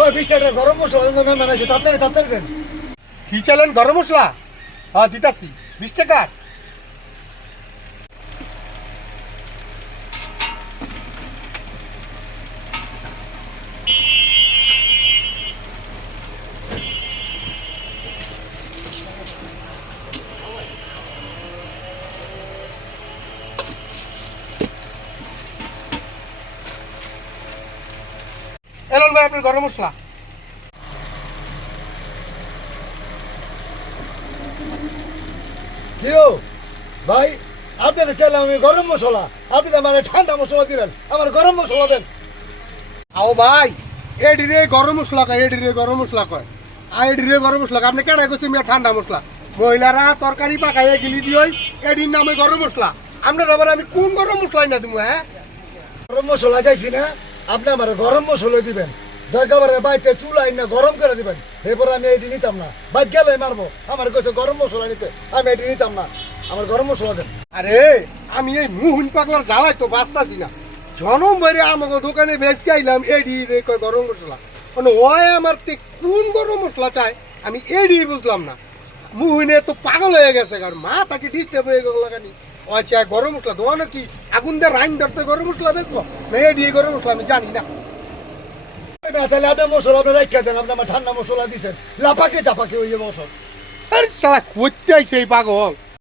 ওই 20 টাকা গরম মশলা দেন মেহমান আছে, তাড়াতাড়ি দেন। কি চাইলেন? গরম মশলা? হ্যাঁ দিতাছি, 20 টাকা। এলন ভাই আপনার গরম মশলা। কিও ভাই, আপনি তো চাইলাম আমি গরম মশলা, আপনি তো আমার ঠান্ডা মশলা দিলেন, আমার গরম মশলা দেন। আও ভাই, এডিরে গরম মশলা কয়, এডিরে গরম মশলা কয়, এডিরে গরম মশলা কয়। আপনি কেন কইছি মিয়া ঠান্ডা মশলা? মহিলারা তরকারি পাকাইয়ে গিলি দিই, এডির নামে গরম মশলা। আপনার আবার আমি কোন গরম মশলাই না দিব? হ্যাঁ, গরম মশলা চাইছি না, আপনি আমার গরম মশলা দিবেন। দরকার বাইতে চুলাই না গরম করে দিবেন, এরপর আমি এটি নিতাম না। বাইক গেলে মারবো, আমার কাছে গরম মশলা নিতে, আমি এটি নিতাম না। আমার গরম মশলা দেন। আরে আমি এই মুহুন পাগলার জ্বালাই তো বাঁচতাছি না। জনম ভরে আমাকে দোকানে বেশ চাইলাম এডি রে কয় গরম মশলা, মানে ওই আমার তে কোন গরম মশলা চাই আমি এডি বুঝলাম না। মুহুনে তো পাগল হয়ে গেছে, কারণ মা তাকে ডিস্টার্ব হয়ে গেল লাগানি। ওই চাই গরম মশলা দোয়ানো কি আগুন দিয়ে রাইন ধরতে গরম মশলা বেচবো না? এডি গরম মশলা আমি জানি না। তাহলে আপনার মশলা আপনি রেখে দেন, আপনি আমার ঠান্ডা মশলা দিচ্ছেন লাপাকে চাপাকে ওই মশলা। আরে শালা করতে আইছে এই পাগল।